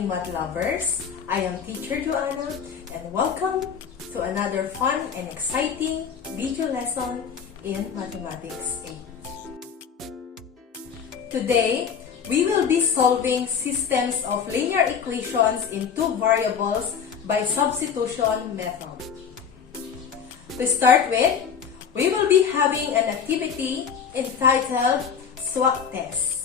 morning, math lovers. I am Teacher Joanna and welcome to another fun and exciting video lesson in Mathematics 8. Today, we will be solving systems of linear equations in two variables by substitution method. To start with, we will be having an activity entitled Swap Test.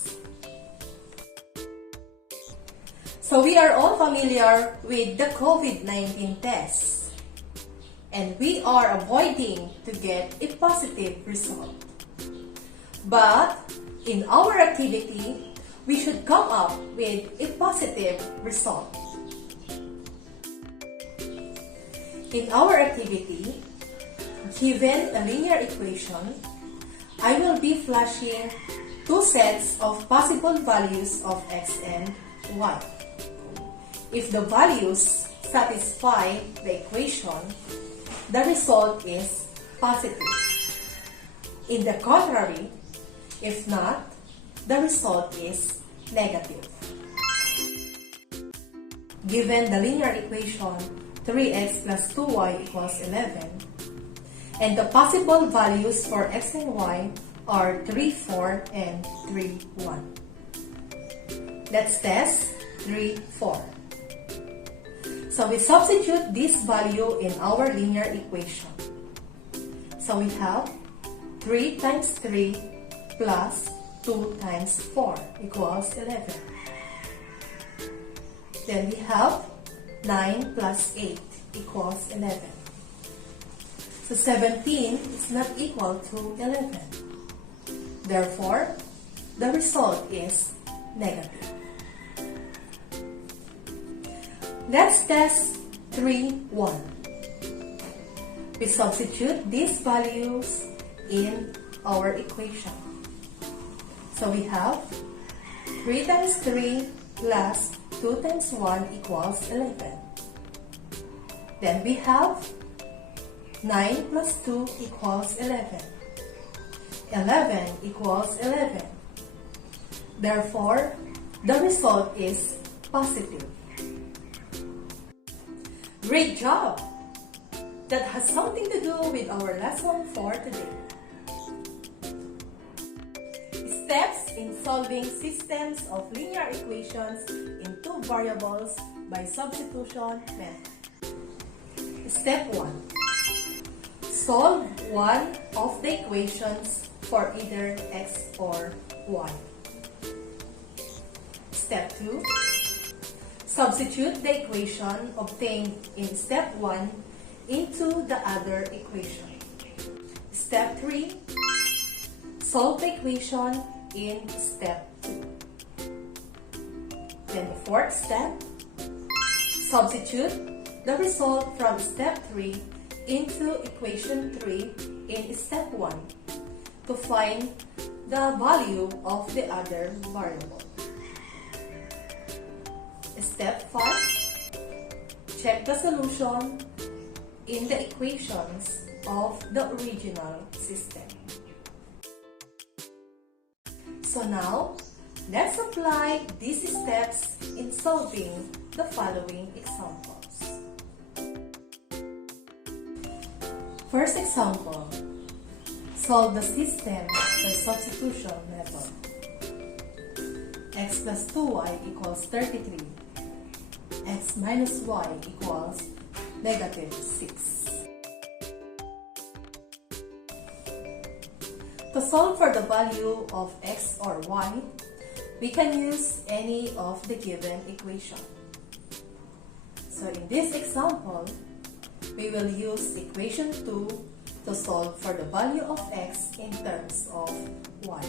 So we are all familiar with the COVID-19 test, and we are avoiding to get a positive result. But in our activity, we should come up with a positive result. In our activity, given a linear equation, I will be flashing two sets of possible values of x and y. If the values satisfy the equation, the result is positive. In the contrary, if not, the result is negative. Given the linear equation 3x plus 2y equals 11, and the possible values for x and y are 3, 4, and 3, 1. Let's test 3, 4. So we substitute this value in our linear equation. So we have 3 times 3 plus 2 times 4 equals 11. Then we have 9 plus 8 equals 11. So 17 is not equal to 11. Therefore, the result is negative. Let's test 3, 1. We substitute these values in our equation. So we have 3 times 3 plus 2 times 1 equals 11. Then we have 9 plus 2 equals 11. 11 equals 11. Therefore, the result is positive. Great job! That has something to do with our lesson for today. Steps in solving systems of linear equations in two variables by substitution method. Step 1. Solve one of the equations for either x or y. Step 2. Substitute the equation obtained in step 1 into the other equation. Step 3. Solve the equation in step 2. Then the fourth step. Substitute the result from step 3 into equation 3 in step 1 to find the value of the other variable. Step 5. Check the solution in the equations of the original system. So now, let's apply these steps in solving the following examples. First example, solve the system by substitution method. X plus 2y equals 33. X minus y equals negative 6. To solve for the value of x or y, we can use any of the given equation. So in this example, we will use equation 2 to solve for the value of x in terms of y.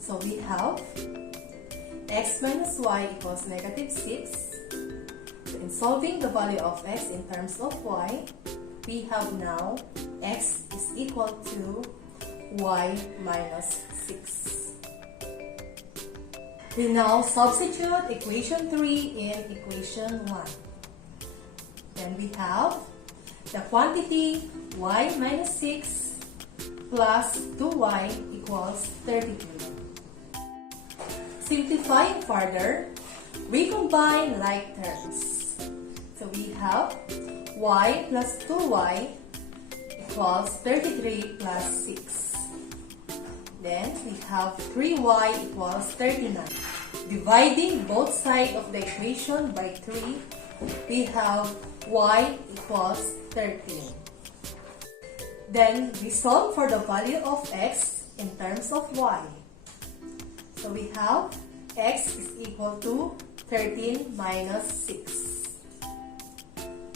So we have x minus y equals negative 6. So in solving the value of x in terms of y, we have now x is equal to y minus 6. We now substitute equation 3 in equation 1. Then we have the quantity y minus 6 plus 2y equals 32. Simplifying further, we combine like terms. So we have y plus 2y equals 33 plus 6. Then we have 3y equals 39. Dividing both sides of the equation by 3, we have y equals 13. Then we solve for the value of x in terms of y. So we have x is equal to 13 minus 6.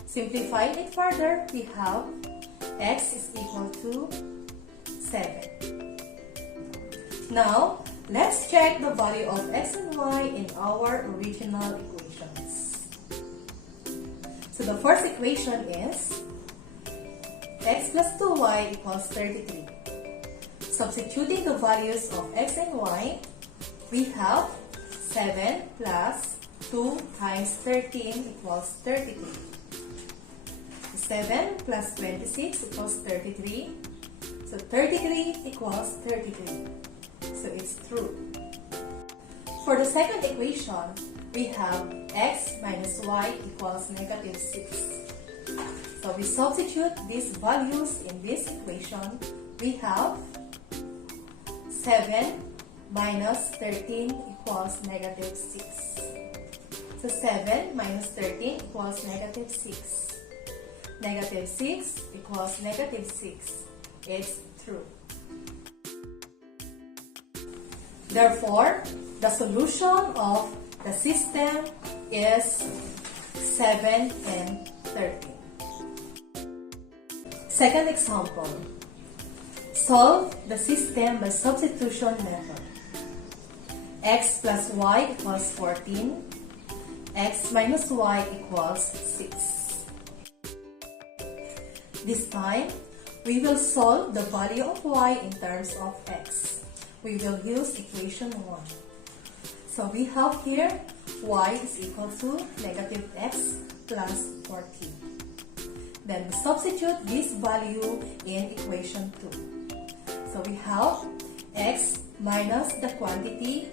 Simplifying it further, we have x is equal to 7. Now, let's check the value of x and y in our original equations. So the first equation is x plus 2y equals 33. Substituting the values of x and y, we have 7 plus 2 times 13 equals 33. 7 plus 26 equals 33. So 33 equals 33. So it's true. For the second equation, we have x minus y equals negative 6. So we substitute these values in this equation. We have 7 minus 13 equals negative 6. So 7 minus 13 equals negative 6. Negative 6 equals negative 6. It's true. Therefore, the solution of the system is 7 and 13. Second example. Solve the system by substitution method. X plus y equals 14. X minus y equals 6. This time, we will solve the value of y in terms of x. We will use equation 1. So we have here y is equal to negative x plus 14. Then we substitute this value in equation 2. So we have x minus the quantity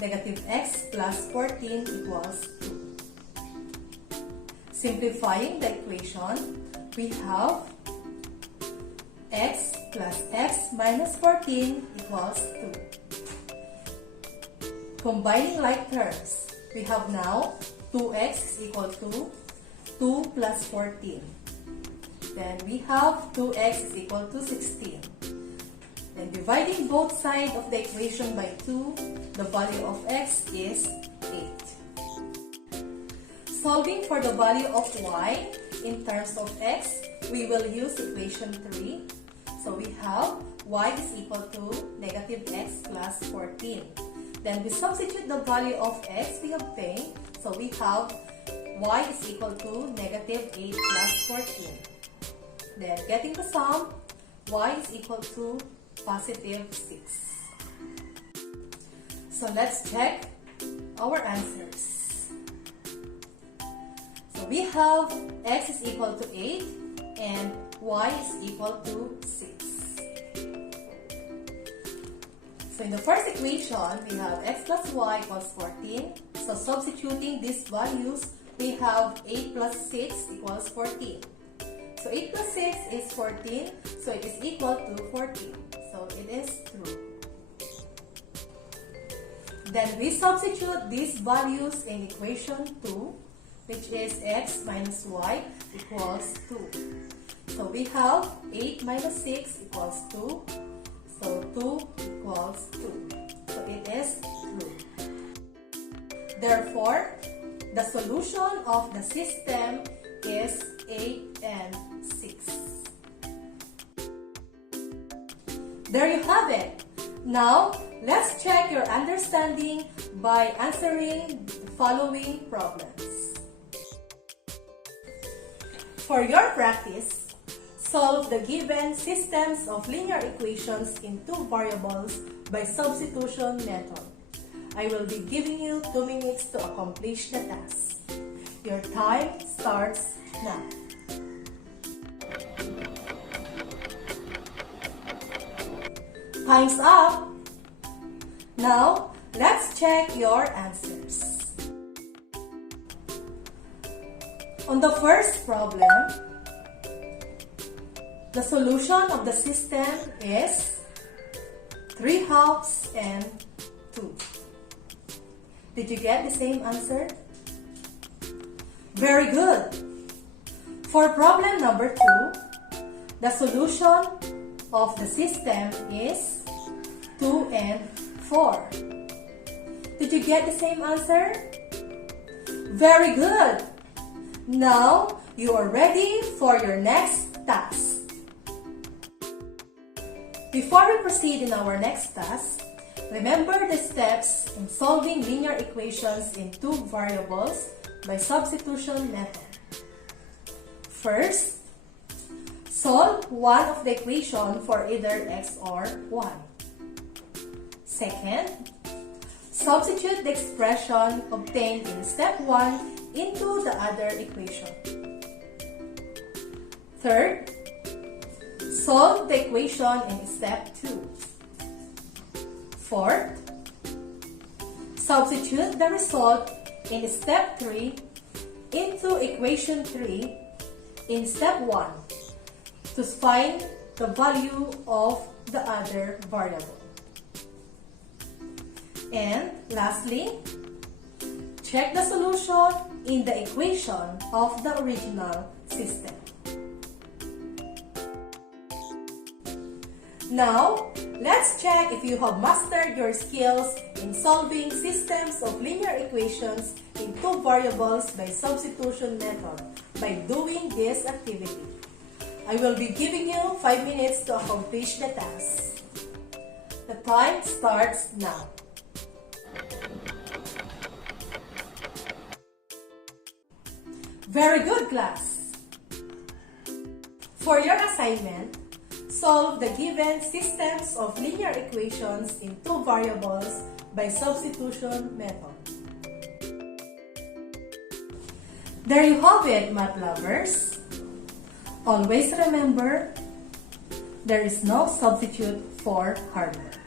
negative x plus 14 equals 2. Simplifying the equation, we have x plus x minus 14 equals 2. Combining like terms, we have now 2x is equal to 2 plus 14. Then we have 2x is equal to 16. Then dividing both sides of the equation by 2, the value of x is 8. Solving for the value of y in terms of x, we will use equation 3. So we have y is equal to negative x plus 14. Then we substitute the value of x we obtain. So we have y is equal to negative 8 plus 14. Then getting the sum, y is equal to positive 6. So let's check our answers. So we have x is equal to 8 and y is equal to 6. So in the first equation, we have x plus y equals 14. So substituting these values, we have 8 plus 6 equals 14. So 8 plus 6 is 14. So it is equal to 14. So it is true. Then we substitute these values in equation 2, which is x minus y equals 2. So we have 8 minus 6 equals 2. So 2 equals 2. So it is true. Therefore, the solution of the system is 8 and 6. There you have it. Now, let's check your understanding by answering the following problems. For your practice, solve the given systems of linear equations in two variables by substitution method. I will be giving you 2 minutes to accomplish the task. Your time starts now. Time's up! Now, let's check your answers. On the first problem, the solution of the system is 3/2 and 2. Did you get the same answer? Very good. For problem number 2, the solution of the system is 2 and 4. Did you get the same answer? Very good. Now, you are ready for your next task. Before we proceed in our next task, remember the steps in solving linear equations in two variables by substitution method. First, solve one of the equation for either x or y. Second, substitute the expression obtained in step 1 into the other equation. Third, solve the equation in step 2. Fourth, substitute the result in step 3 into equation 3 in step 1 to find the value of the other variable. And lastly, check the solution in the equation of the original system. Now, let's check if you have mastered your skills in solving systems of linear equations in two variables by substitution method by doing this activity. I will be giving you 5 minutes to accomplish the task. The time starts now. Very good, class! For your assignment, solve the given systems of linear equations in two variables by substitution method. There you have it, math lovers. Always remember, there is no substitute for hard work.